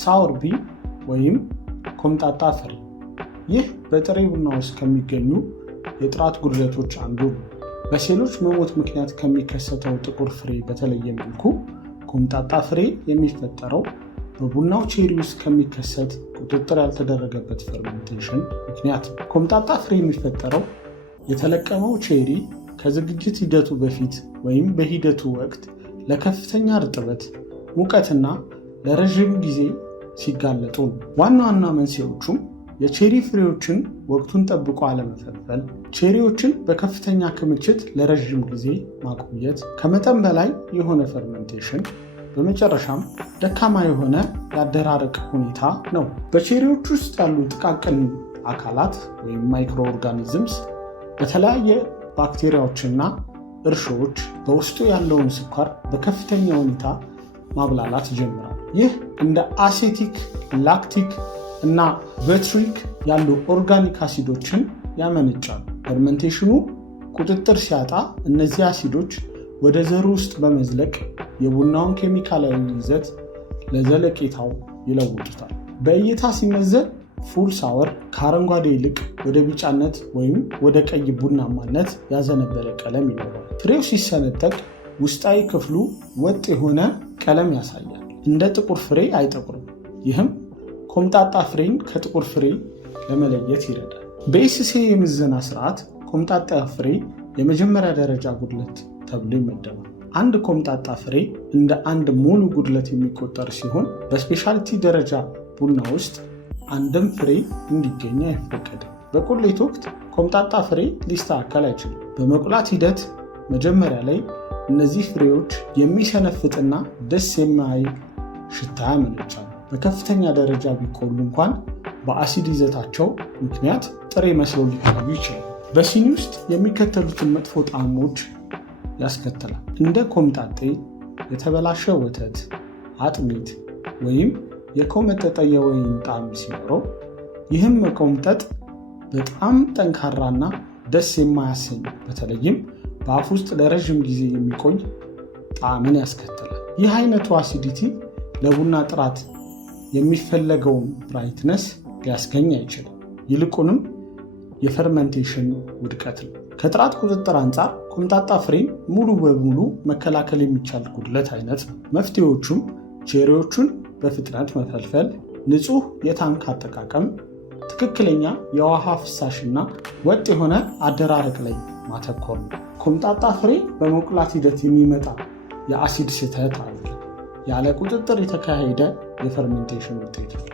ሳወር ቢ ወይም ኮምጣጣ ፍሬ። ይህ በጥሬ ቡና ውስጥ ከሚገኙ የጥራት ጉድለቶች አንዱ ነው። በሴሎች መሞት ምክንያት ከሚከሰተው ጥቁር ፍሬ በተለየ መልኩ ኮምጣጣ ፍሬ የሚፈጠረው በቡናው ቼሪ ውስጥ ከሚከሰት ቁጥጥር ያልተደረገበት ፈርመንቴሽን ምክንያት ነው። ኮምጣጣ ፍሬ የሚፈጠረው የተለቀመው ቼሪ ከዝግጅት ሂደቱ በፊት ወይም በሂደቱ ወቅት ለከፍተኛ እርጥበት፣ ሙቀትና ለረዥም ጊዜ ሲጋለጡ ነው። ዋና ዋና መንስኤዎቹም የቼሪ ፍሬዎችን ወቅቱን ጠብቆ አለመፈልፈል፣ ቼሪዎችን በከፍተኛ ክምችት ለረዥም ጊዜ ማቆየት፣ ከመጠን በላይ የሆነ ፈርመንቴሽን፣ በመጨረሻም ደካማ የሆነ የአደራረቅ ሁኔታ ነው። በቼሪዎች ውስጥ ያሉ ጥቃቅን አካላት ወይም ማይክሮ ኦርጋኒዝምስ በተለያየ ባክቴሪያዎችና እርሾዎች በውስጡ ያለውን ስኳር በከፍተኛ ሁኔታ ማብላላት ይጀምራል። ይህ እንደ አሴቲክ፣ ላክቲክ እና በትሪክ ያሉ ኦርጋኒክ አሲዶችን ያመነጫሉ። ፈርመንቴሽኑ ቁጥጥር ሲያጣ እነዚህ አሲዶች ወደ ዘሩ ውስጥ በመዝለቅ የቡናውን ኬሚካላዊ ይዘት ለዘለቄታው ይለውጡታል። በእይታ ሲመዘን ፉል ሳወር ከአረንጓዴ ይልቅ ወደ ቢጫነት ወይም ወደ ቀይ ቡናማነት ያዘነበለ ቀለም ይኖረዋል። ፍሬው ሲሰነጠቅ ውስጣዊ ክፍሉ ወጥ የሆነ ቀለም ያሳያል። እንደ ጥቁር ፍሬ አይጠቁርም። ይህም ኮምጣጣ ፍሬን ከጥቁር ፍሬ ለመለየት ይረዳል። በኤስሴ የምዘና ስርዓት ኮምጣጣ ፍሬ የመጀመሪያ ደረጃ ጉድለት ተብሎ ይመደባል። አንድ ኮምጣጣ ፍሬ እንደ አንድ ሙሉ ጉድለት የሚቆጠር ሲሆን በስፔሻሊቲ ደረጃ ቡና ውስጥ አንድም ፍሬ እንዲገኝ አይፈቀድም። በቁሌት ወቅት ኮምጣጣ ፍሬ ሊስተካከል አይችልም። በመቁላት ሂደት መጀመሪያ ላይ እነዚህ ፍሬዎች የሚሰነፍጥና ደስ የማይል ሽታ ያመነጫሉ። በከፍተኛ ደረጃ ቢቆሉ እንኳን በአሲድ ይዘታቸው ምክንያት ጥሬ መስለው ሊቀርቡ ይችላሉ። በሲኒ ውስጥ የሚከተሉትን መጥፎ ጣዕሞች ያስከትላል። እንደ ኮምጣጤ፣ የተበላሸ ወተት፣ አጥሚት ወይም የኮመጠጠ የወይን ጣዕም ሲኖረው፣ ይህም መቆምጠጥ በጣም ጠንካራና ደስ የማያሰኝ በተለይም በአፍ ውስጥ ለረዥም ጊዜ የሚቆይ ጣዕምን ያስከትላል። ይህ አይነቱ አሲዲቲ ለቡና ጥራት የሚፈለገውን ብራይትነስ ሊያስገኝ አይችልም። ይልቁንም የፈርመንቴሽን ውድቀት ነው። ከጥራት ቁጥጥር አንጻር ኮምጣጣ ፍሬን ሙሉ በሙሉ መከላከል የሚቻል ጉድለት አይነት ነው። መፍትሄዎቹም ቼሪዎቹን በፍጥነት መፈልፈል፣ ንጹህ የታንክ አጠቃቀም፣ ትክክለኛ የውሃ ፍሳሽና ወጥ የሆነ አደራረቅ ላይ ማተኮር ነው። ኮምጣጣ ፍሬ በመቁላት ሂደት የሚመጣ የአሲድ ስህተት አለ። ያለ ቁጥጥር የተካሄደ የፈርሜንቴሽን ውጤቶች